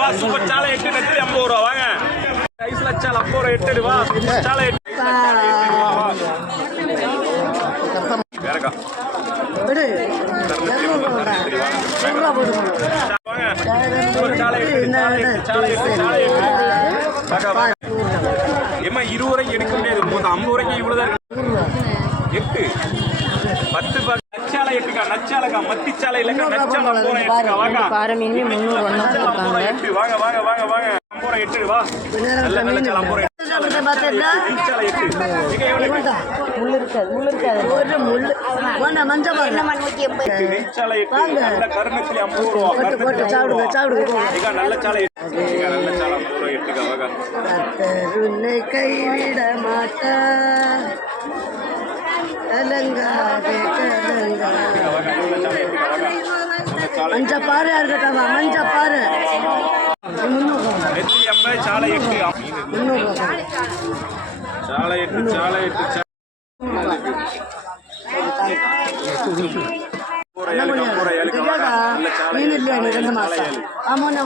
வா சூப்பர் சாலை 8 நெத்திலி 50 ரூபா வாங்க ஐஸ் லட்சம் 50 ரூபா 8 வா சூப்பர் சாலை 8 வேறக்கா விடு ஏமா 20 ரூபாய்க்கு எடுக்க முடியாது 50 ரூபாய்க்கு இவ்வளவுதான் 8 10 நச்சாலை 8 நச்சாலக்கா மத்திச்சாலை இல்லக்கா நச்சாலை 8 வாங்க பாறை மீன் 300 ஒண்ணா கொடுப்பாங்க வாங்க வாங்க வாங்க வாங்க 50 ரூபாய் 8 வா நல்ல நல்ல சாலை 50 முள்ளு இருக்காது ஒரு முள்ளு மஞ்சள் நெய்ச்சாலை 8 நல்ல கருணத்திலி 50 ரூபா சாப்பிடுங்க நல்ல சாலை நல்ல சாலை 50 ரூபாய் 8 வாங்க உன்னை கைவிட மாட்டா கலங்காதே மஞ்ச பாரு இருக்கட்டா மஞ்ச பாரு நெத்திலி 50 சாலை 8 சாலை 8 சாலை 8 மீன் இல்லையா 2 மாசம் ஆமாண்ணா